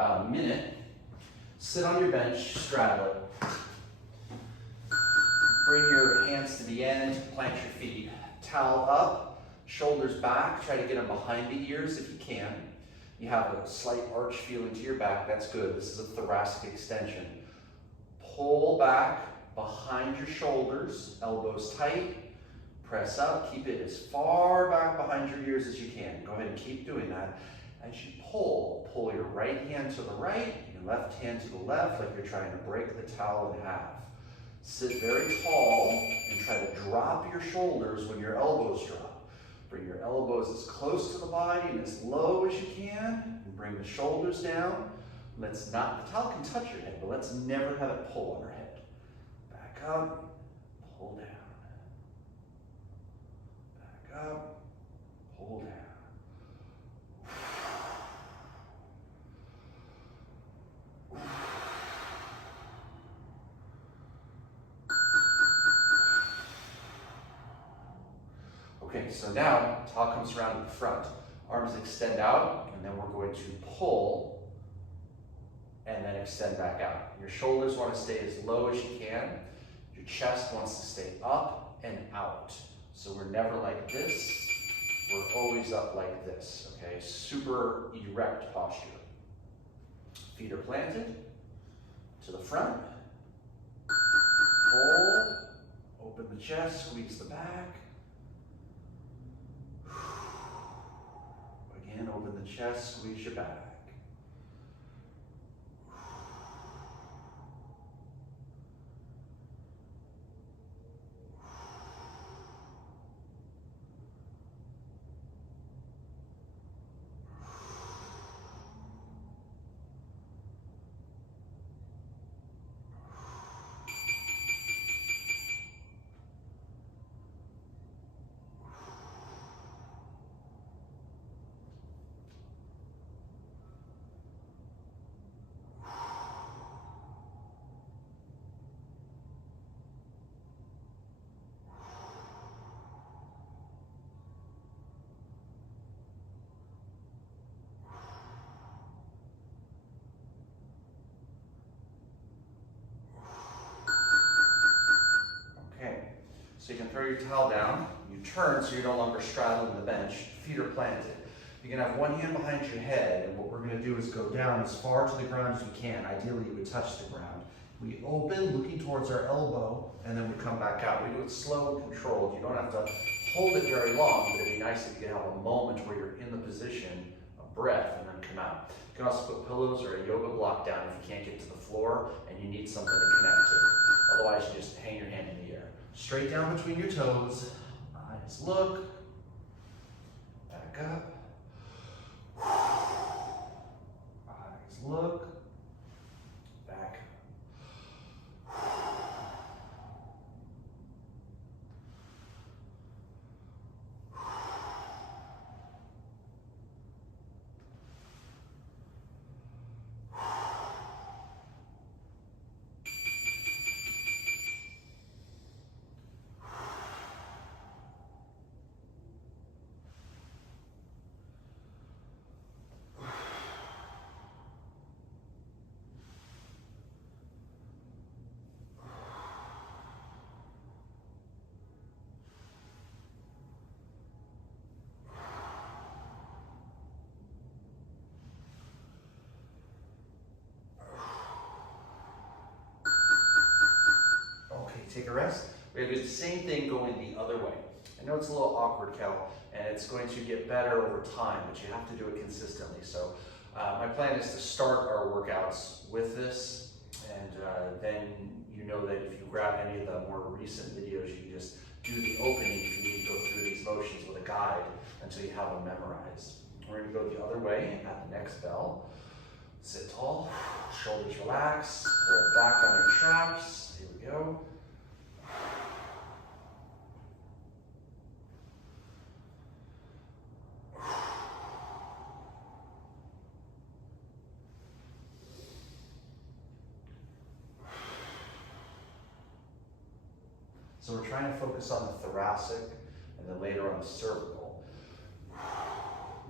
A minute. Sit on your bench, straddle it. Bring your hands to the end, plant your feet. Towel up, shoulders back, try to get them behind the ears if you can. You have a slight arch feeling to your back, that's good. This is a thoracic extension. Pull back behind your shoulders, elbows tight. Press up, keep it as far back behind your ears as you can. Go ahead and keep doing that. As you pull your right hand to the right, your left hand to the left, like you're trying to break the towel in half. Sit very tall and try to drop your shoulders when your elbows drop. Bring your elbows as close to the body and as low as you can, and bring the shoulders down. Let's not, the towel can touch your head, but let's never have it pull on our head. Back up, pull down. Back up, pull down. Okay, so now towel comes around to the front. Arms extend out, and then we're going to pull and then extend back out. Your shoulders want to stay as low as you can. Your chest wants to stay up and out. So we're never like this. We're always up like this, okay? Super erect posture. Feet are planted to the front. Pull, open the chest, squeeze the back. Again, open the chest, squeeze your back. So you can throw your towel down, you turn so you're no longer straddling the bench, feet are planted. You can have one hand behind your head, and what we're going to do is go down as far to the ground as we can. Ideally, you would touch the ground. We open, looking towards our elbow, and then we come back out. We do it slow and controlled. You don't have to hold it very long, but it'd be nice if you could have a moment where you're in the position of breath and then come out. You can also put pillows or a yoga block down if you can't get to the floor and you need something to connect to. Otherwise, you just hang your hand in the air. Straight down between your toes, eyes look, back up, eyes look, back up. Take a rest. We're going to do the same thing going the other way. I know it's a little awkward, Kel, and it's going to get better over time, but you have to do it consistently. So my plan is to start our workouts with this, and then you know that if you grab any of the more recent videos, you can just do the opening if you need to go through these motions with a guide until you have them memorized. We're going to go the other way at the next bell. Sit tall, shoulders relax, pull back on your traps. Here we go. So we're trying to focus on the thoracic and then later on the cervical,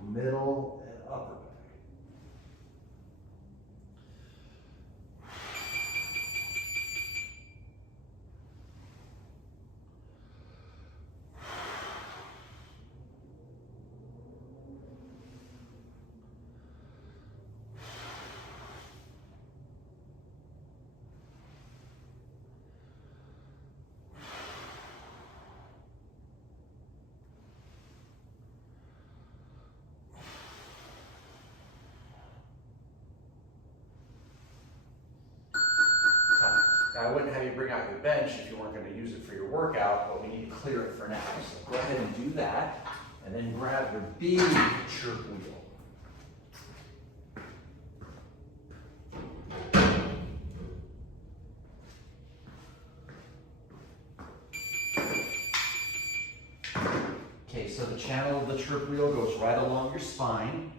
middle and upper back. Now, I wouldn't have you bring out your bench if you weren't going to use it for your workout, but we need to clear it for now. So go ahead and do that, and then grab your big jerk wheel. Okay, so the channel of the chirp wheel goes right along your spine.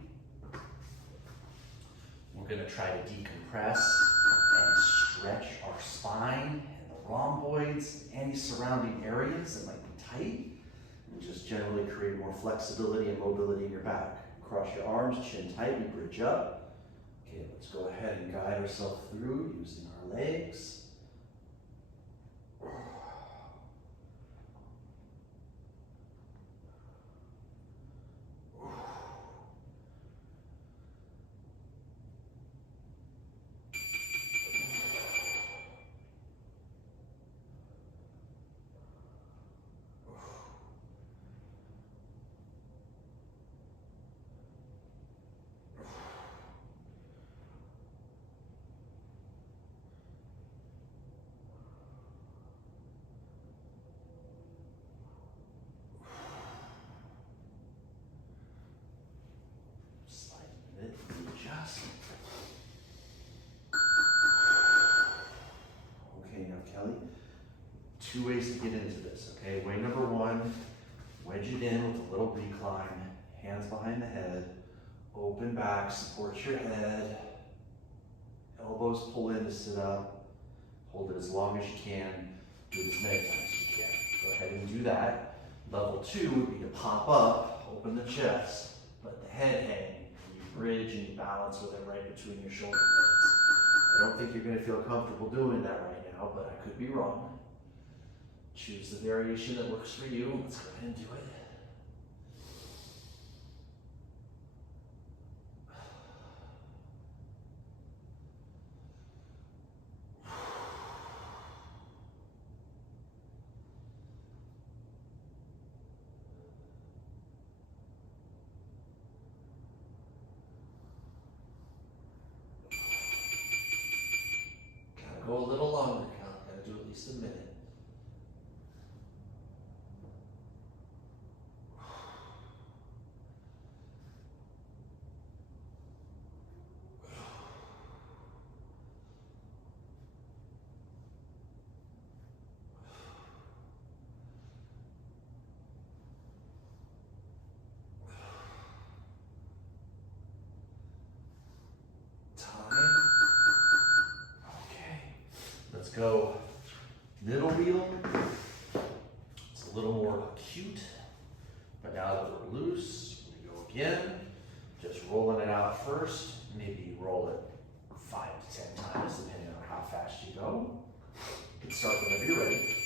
We're going to try to decompress and stretch our spine and the rhomboids, any surrounding areas that might be tight, and just generally create more flexibility and mobility in your back. Cross your arms, chin tight, we bridge up. Okay, let's go ahead and guide ourselves through using our legs. Okay, now Kelly, 2 ways to get into this, okay? Way number 1, wedge it in with a little recline, hands behind the head, open back, support your head, elbows pull in to sit up, hold it as long as you can, do it as many times as you can. Go ahead and do that. Level 2 would be to pop up, open the chest, let the head hang, and you bridge and you balance with it right between your shoulder blades. I don't think you're going to feel comfortable doing that right now, but I could be wrong. Choose the variation that works for you. Let's go ahead and do it. Go a little longer, Cal. Gotta do at least a minute. Go middle wheel. It's a little more acute, but now that we're loose, we go again. Just rolling it out first. Maybe roll it 5 to 10 times, depending on how fast you go. You can start whenever you're ready.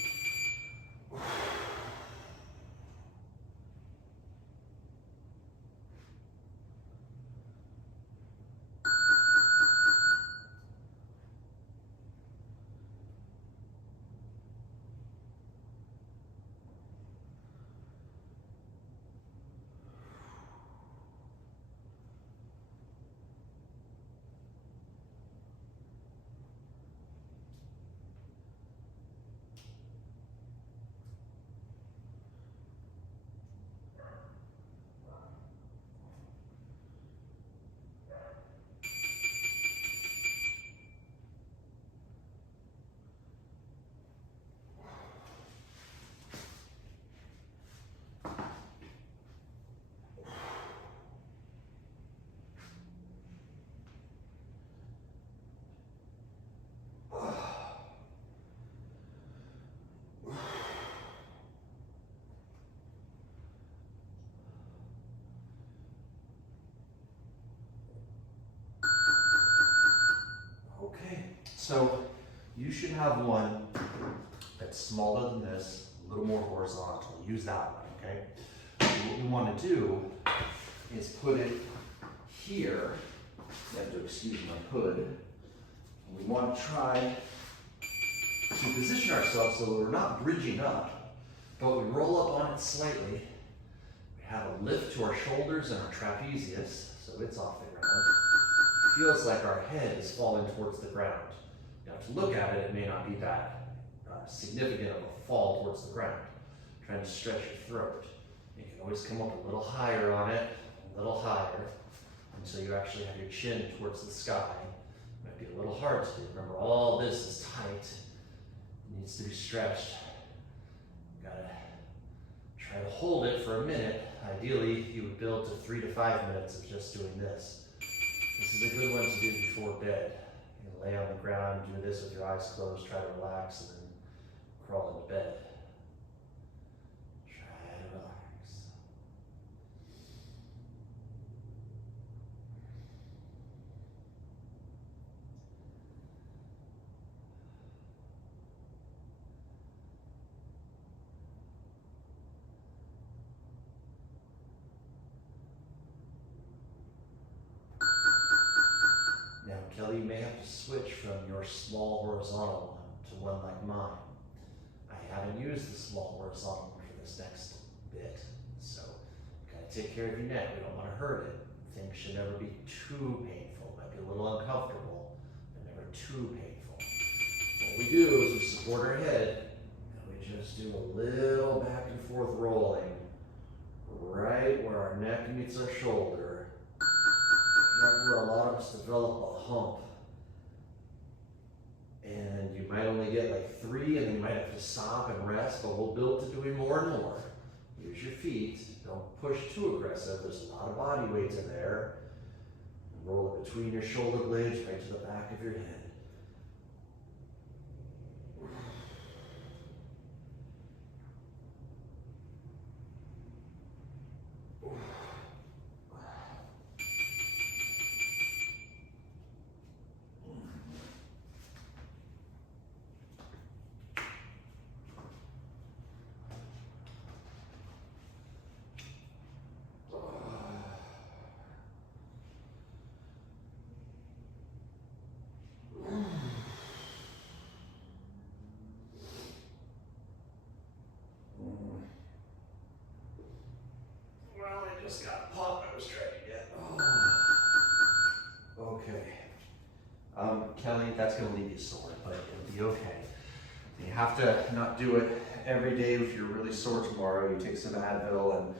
So you should have one that's smaller than this, a little more horizontal. Use that one, okay? So what we want to do is put it here. You have to excuse my hood. And we want to try to position ourselves so we're not bridging up, but we roll up on it slightly. We have a lift to our shoulders and our trapezius, so it's off the ground. It feels like our head is falling towards the ground. Now, to look at it, it may not be that significant of a fall towards the ground. Trying to stretch your throat. You can always come up a little higher on it, a little higher, until you actually have your chin towards the sky. It might be a little hard to do. Remember, all this is tight. It needs to be stretched. You gotta try to hold it for a minute. Ideally, you would build to 3 to 5 minutes of just doing this. This is a good one to do before bed. You can lay on the ground, do this with your eyes closed, try to relax, and then crawl into bed. Try to relax. Now, Kelly, you may have to switch from your small horizontal one to one like mine. I haven't used the small horizontal one for this next bit, so you gotta take care of your neck. We don't want to hurt it. Things should never be too painful. Might be a little uncomfortable, but never too painful. What we do is we support our head, and we just do a little back and forth rolling, right where our neck meets our shoulder. Right where a lot of us develop a hump. And you might only get like 3, and then you might have to stop and rest, but we'll build to doing more and more. Use your feet. Don't push too aggressive. There's a lot of body weight in there. And roll it between your shoulder blades right to the back of your head. Just got a pop I was trying to get. Oh. Okay. Kelly, that's going to leave you sore, but it'll be okay. You have to not do it every day. If you're really sore tomorrow, you take some Advil and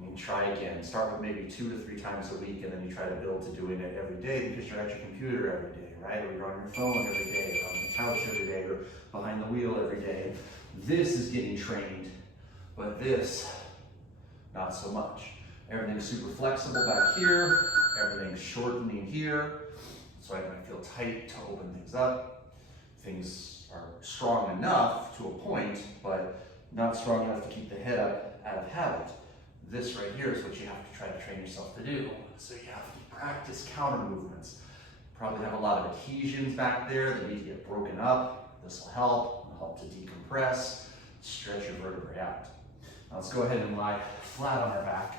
you try again. Start with maybe 2 to 3 times a week, and then you try to build to doing it every day because you're at your computer every day, right? Or you're on your phone every day, or on the couch every day, or behind the wheel every day. This is getting trained, but this, not so much. Everything's super flexible back here. Everything's shortening here. So I might feel tight to open things up. Things are strong enough to a point, but not strong enough to keep the head up out of habit. This right here is what you have to try to train yourself to do. So you have to practice counter movements. Probably have a lot of adhesions back there that need to get broken up. This will help. It'll help to decompress, stretch your vertebrae out. Now let's go ahead and lie flat on our back.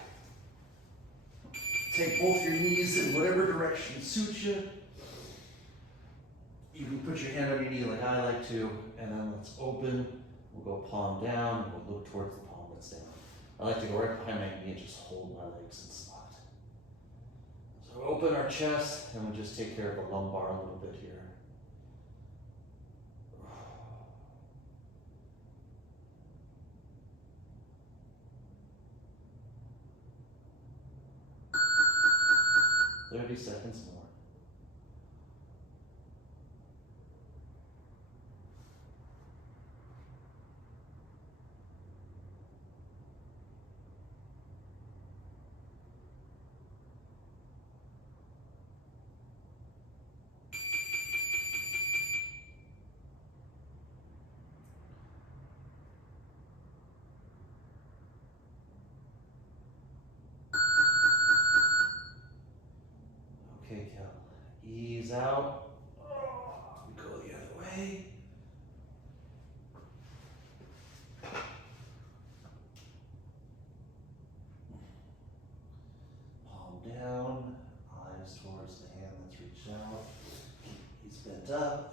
Take both your knees in whatever direction suits you. You can put your hand on your knee like I like to, and then let's open. We'll go palm down, and we'll look towards the palm that's down. I like to go right behind my knee and just hold my legs in spot. So open our chest, and we'll just take care of the lumbar a little bit here. "30 seconds more." Okay, Kel. Ease out. We go the other way. Palm down. Eyes towards the hand that's reached out. Knees bent up.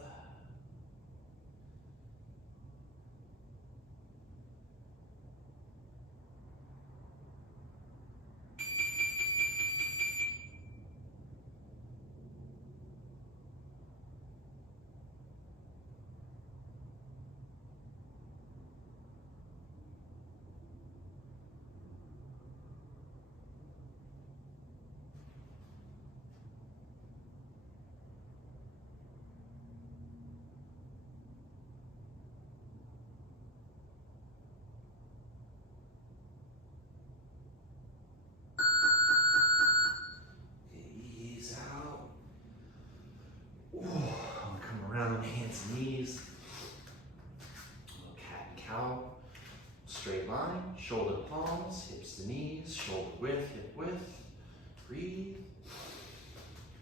around on hands and knees. Little cat and cow. Straight line, shoulder to palms, hips to knees, shoulder width, hip width. Breathe.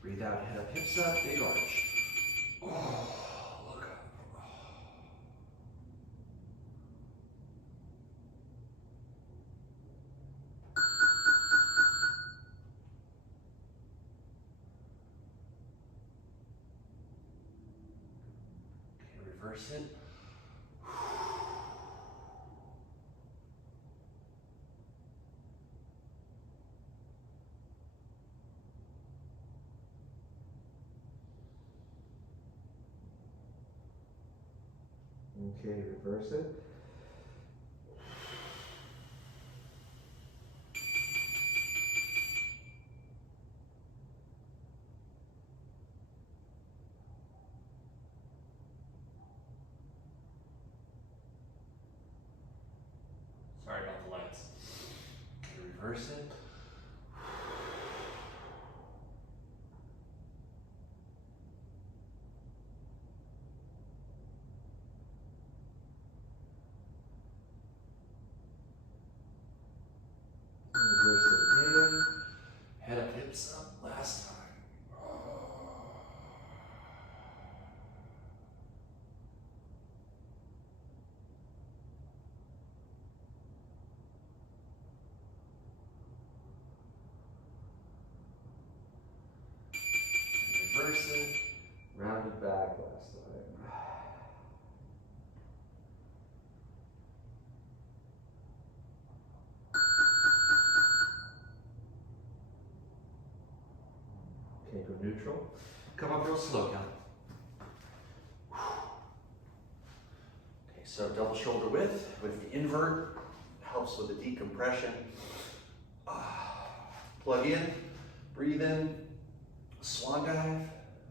Breathe out, head up, hips up, big arch. Oh, look up. Okay, reverse it. Okay, reverse it. Sorry about the lights. Okay, reverse it. Reverse it again. Head up, hips up. Last time. Reverse it. Rounded back last time. Okay, go neutral. Come up real slow, Kelly. Okay, so double shoulder width with the invert. Helps with the decompression. Plug in, breathe in, swan dive,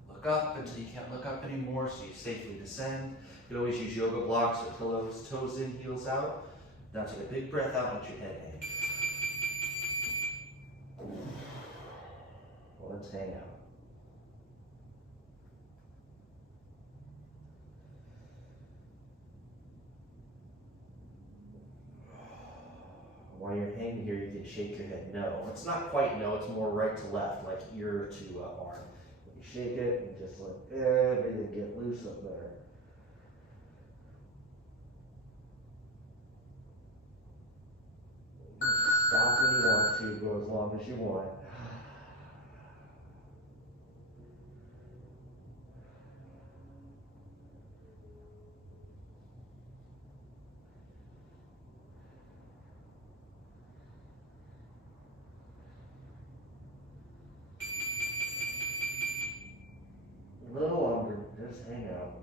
look up until you can't look up anymore so you safely descend. You can always use yoga blocks or pillows, toes in, heels out. Now take a big breath out, let your head hang. Let's hang out. While you're hanging here, you can shake your head no. It's not quite no, it's more right to left, like ear to arm. You shake it and just let everything get loose up there. Stop when you want to, go as long as you want. A little longer, just hang out.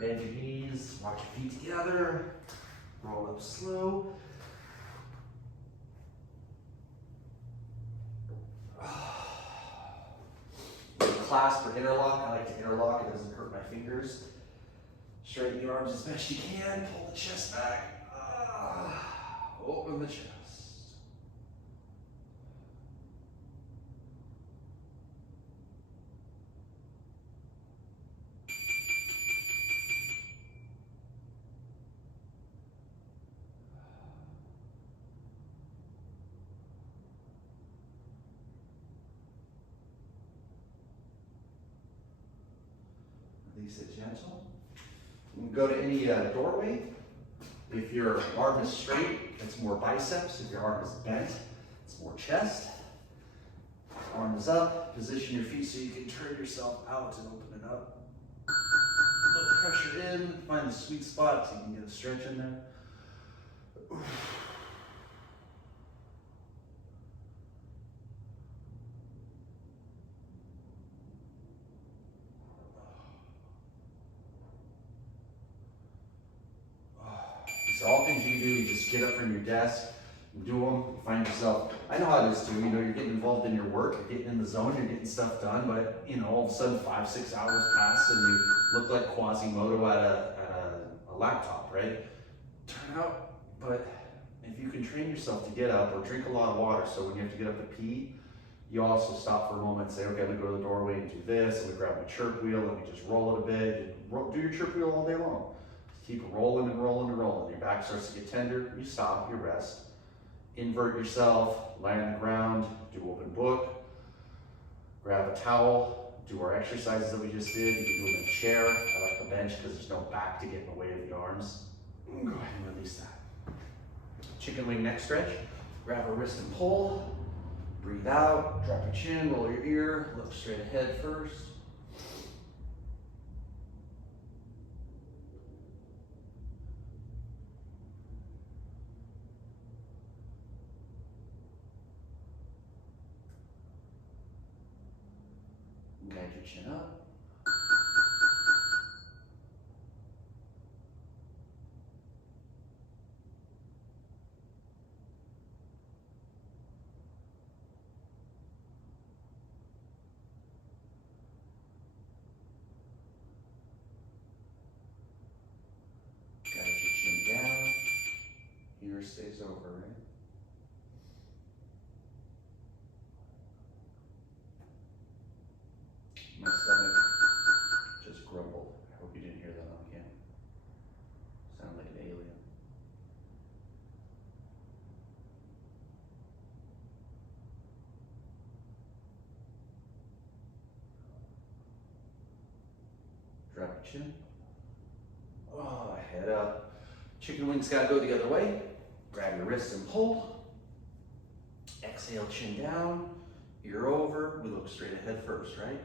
Bend your knees, walk your feet together, roll up slow. Clasp or interlock, I like to interlock, it doesn't hurt my fingers. Straighten the arms as best you can, pull the chest back, open the chest. Release it gentle. You can go to any doorway. If your arm is straight, it's more biceps. If your arm is bent, it's more chest. Arm is up. Position your feet so you can turn yourself out and open it up. A little pressure in. Find the sweet spot so you can get a stretch in there. These are all things you can do. You just get up from your desk, do them, you find yourself. I know how it is too. You know, you're getting involved in your work, you're getting in the zone, you're getting stuff done, but you know, all of a sudden 5-6 hours pass and you look like Quasimodo at a laptop, right? Turn out, but If you can train yourself to get up or drink a lot of water, so when you have to get up to pee, you also stop for a moment and say, okay, I'm gonna go to the doorway and do this. I'm gonna grab my chirp wheel, let me just roll it a bit. Do your chirp wheel all day long. Just keep rolling and rolling and rolling. Your back starts to get tender, you stop, you rest. Invert yourself, lie on the ground, do open book, grab a towel, do our exercises that we just did. You can do them in a chair. I like the bench because there's no back to get in the way of the arms. Go ahead and release that. Chicken wing neck stretch. Grab a wrist and pull. Breathe out, drop your chin, roll your ear, look straight ahead first. Guide your chin up. Guide your chin down. Ear stays over, right? My stomach just grumbled. I hope you didn't hear that on camera. Sounded like an alien. Drop your chin. Oh, head up. Chicken wings gotta go the other way. Grab your wrist and pull. Exhale, chin down, ear over. We look straight ahead first, right?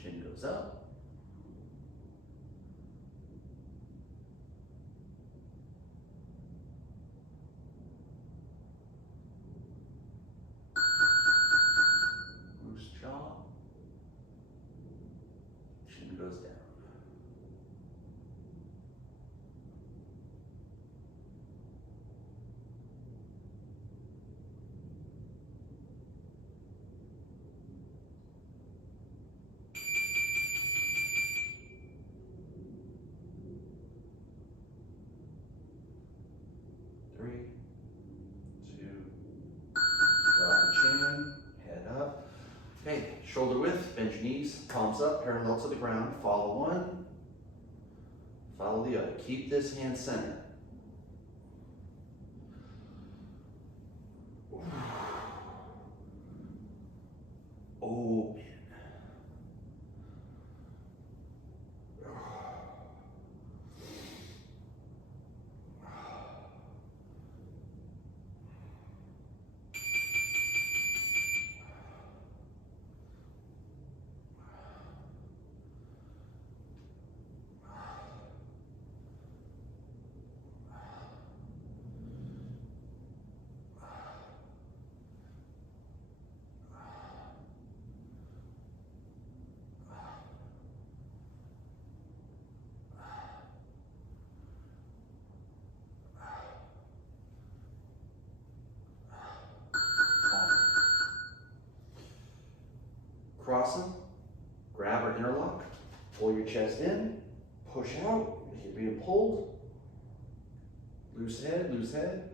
Chin goes up. Loose jaw. Chin goes down. Three, two, drop the chin, head up. Okay, shoulder width, bend your knees, palms up, parallel to the ground. Follow one, follow the other. Keep this hand centered. Open. Cross them, grab or interlock, pull your chest in, push out, you're being pulled. Loose head, loose head.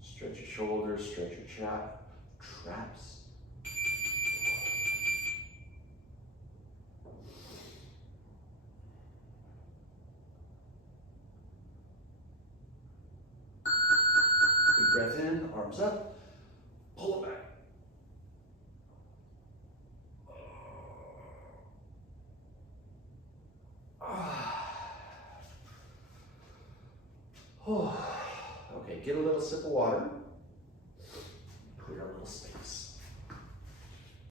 Stretch your shoulders, stretch your chap, traps. Big breath in, arms up, pull it back. Okay, get a little sip of water.